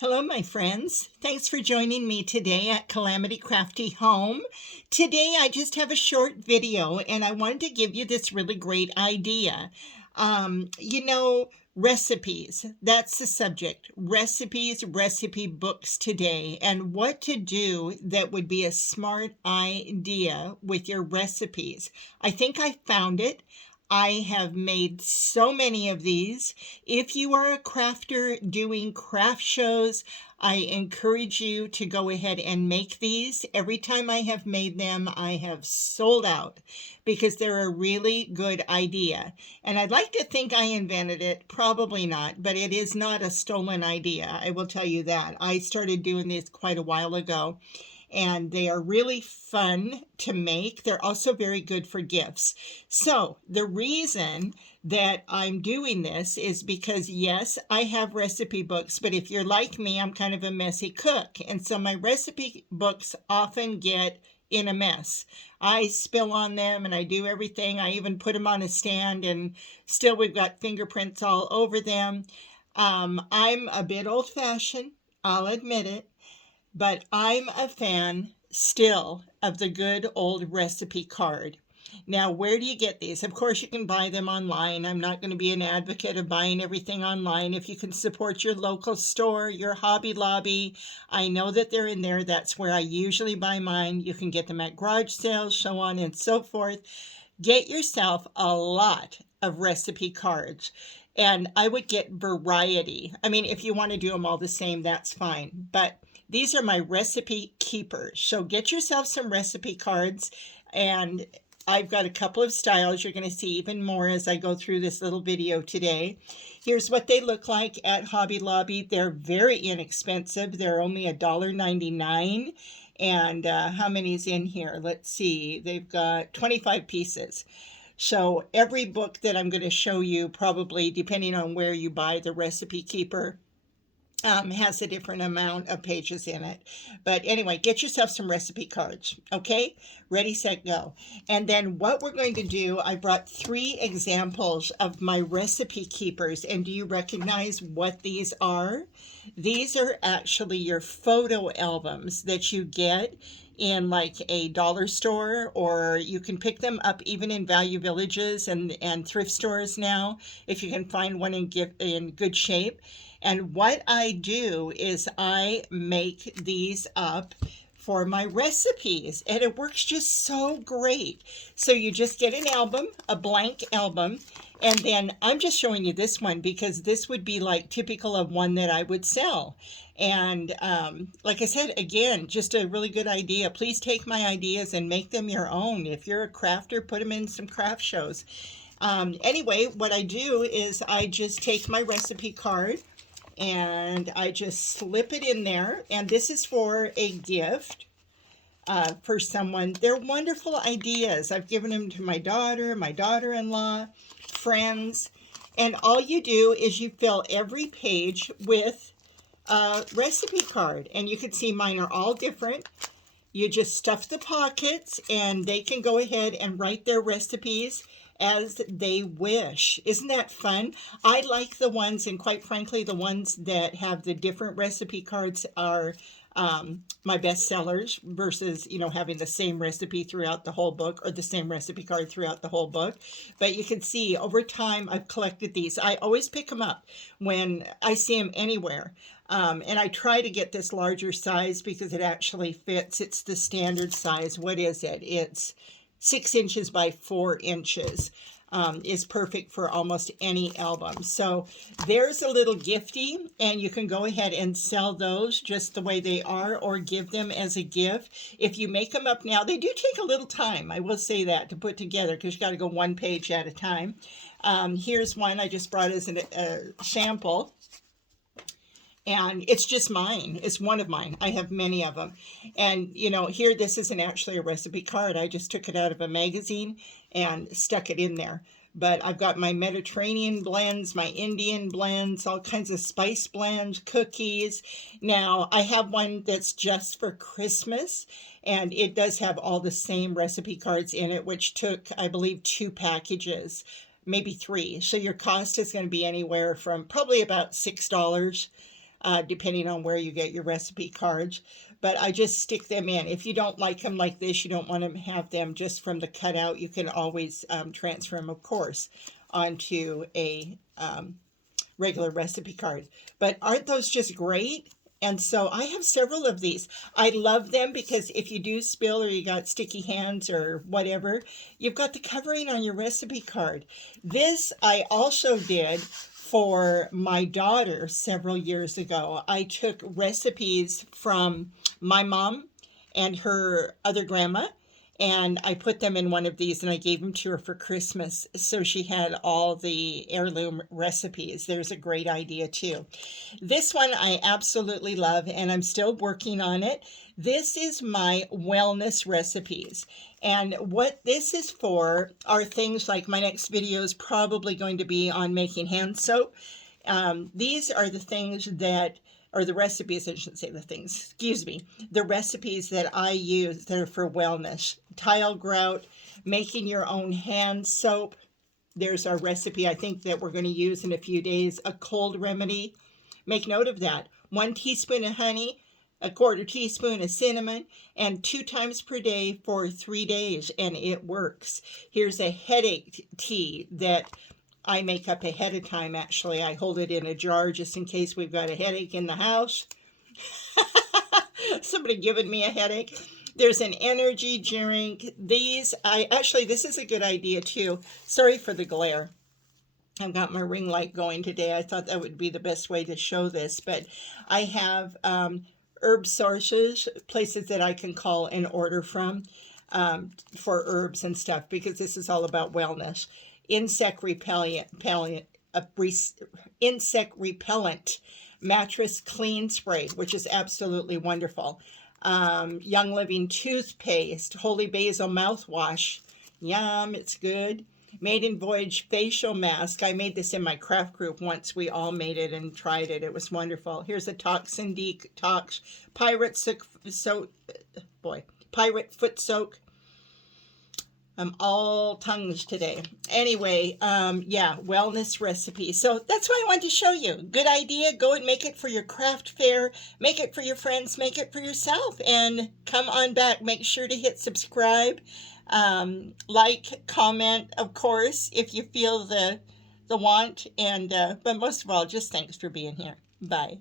Hello, my friends. Thanks for joining me today at Calamity Crafty Home. Today, I just have a short video and I wanted to give you this really great idea. Recipes, that's the subject. Recipes, recipe books today, and what to do that would be a smart idea with your recipes. I think I found it. I have made so many of these. If you are a crafter doing craft shows, I encourage you to go ahead and make these. Every time I have made them, I have sold out because they're a really good idea. And I'd like to think I invented it. Probably not, but it is not a stolen idea. I will tell you that. I started doing this quite a while ago, and they are really fun to make. They're also very good for gifts. So the reason that I'm doing this is because, yes, I have recipe books, but if you're like me, I'm kind of a messy cook. And so my recipe books often get in a mess. I spill on them and I do everything. I even put them on a stand and still we've got fingerprints all over them. I'm a bit old-fashioned, I'll admit it, but I'm a fan still of the good old recipe card. Now, where do you get these? Of course, you can buy them online. I'm not going to be an advocate of buying everything online. If you can support your local store, your Hobby Lobby, I know that they're in there. That's where I usually buy mine. You can get them at garage sales, so on and so forth. Get yourself a lot of recipe cards. And I would get variety. I mean, if you want to do them all the same, that's fine. But these are my recipe keepers. So get yourself some recipe cards, and I've got a couple of styles. You're going to see even more as I go through this little video today. Here's what they look like at Hobby Lobby. They're very inexpensive. They're only $1.99. And how many's in here? Let's see. They've got 25 pieces. So every book that I'm going to show you, probably depending on where you buy the recipe keeper, has a different amount of pages in it. But anyway, get yourself some recipe cards, okay? Ready, set, go. And then what we're going to do, I brought 3 examples of my recipe keepers. And do you recognize what these are? These are actually your photo albums that you get in like a dollar store, or you can pick them up even in Value Villages and thrift stores now, if you can find one in good shape. And what I do is I make these up for my recipes, and it works just so great. So you just get an album, a blank album, and then I'm just showing you this one because this would be like typical of one that I would sell. And like I said, again, just a really good idea. Please take my ideas and make them your own. If you're a crafter, put them in some craft shows. Anyway, what I do is I just take my recipe card and I just slip it in there. And this is for a gift for someone. They're wonderful ideas. I've given them to my daughter-in-law, friends. And all you do is you fill every page with a recipe card. And you can see mine are all different. You just stuff the pockets and they can go ahead and write their recipes as they wish. Isn't that fun? I like the ones, and quite frankly, the ones that have the different recipe cards are my best sellers versus, having the same recipe throughout the whole book or the same recipe card throughout the whole book. But you can see over time I've collected these. I always pick them up when I see them anywhere. And I try to get this larger size because it actually fits. It's the standard size. What is it? It's 6 inches by 4 inches. Is perfect for almost any album. So there's a little gifty, and you can go ahead and sell those just the way they are or give them as a gift. If you make them up now, they do take a little time, I will say that, to put together because you got to go one page at a time. Here's one I just brought as a sample. And it's just mine. It's one of mine. I have many of them. And, here, this isn't actually a recipe card. I just took it out of a magazine and stuck it in there. But I've got my Mediterranean blends, my Indian blends, all kinds of spice blends, cookies. Now, I have one that's just for Christmas, and it does have all the same recipe cards in it, which took, I believe, 2 packages, maybe 3. So your cost is going to be anywhere from probably about $6. depending on where you get your recipe cards. But I just stick them in. If you don't like them like this, you don't want to have them just from the cutout, you can always transfer them, of course, onto a regular recipe card. But aren't those just great? And so I have several of these. I love them because if you do spill or you got sticky hands or whatever, you've got the covering on your recipe card. This I also did for my daughter several years ago. I took recipes from my mom and her other grandma, and I put them in one of these and I gave them to her for Christmas. So she had all the heirloom recipes. There's a great idea too. This one I absolutely love and I'm still working on it. This is my wellness recipes. And what this is for are things like my next video is probably going to be on making hand soap. These are the things that, or the recipes, I shouldn't say the things, excuse me, the recipes that I use that are for wellness. Tile grout, making your own hand soap. There's our recipe I think that we're going to use in a few days. A cold remedy. Make note of that. 1 teaspoon of honey, a 1/4 teaspoon of cinnamon, and 2 times per day for 3 days, and it works. Here's a headache tea that I make up ahead of time. Actually, I hold it in a jar just in case we've got a headache in the house. Somebody giving me a headache. There's an energy drink. This is a good idea too. Sorry for the glare. I've got my ring light going today. I thought that would be the best way to show this, but I have herb sources, places that I can call and order from for herbs and stuff, because this is all about wellness. Insect repellent mattress clean spray, which is absolutely wonderful. Young Living toothpaste, Holy Basil mouthwash. Yum, it's good. Maiden Voyage facial mask. I made this in my craft group once. We all made it and tried it. It was wonderful. Here's a toxin detox. Pirate foot soak. I'm all tongues today. Anyway, yeah, wellness recipe. So that's what I wanted to show you. Good idea. Go and make it for your craft fair. Make it for your friends. Make it for yourself. And come on back. Make sure to hit subscribe. Like, comment, of course, if you feel the want. And but most of all, just thanks for being here. Bye.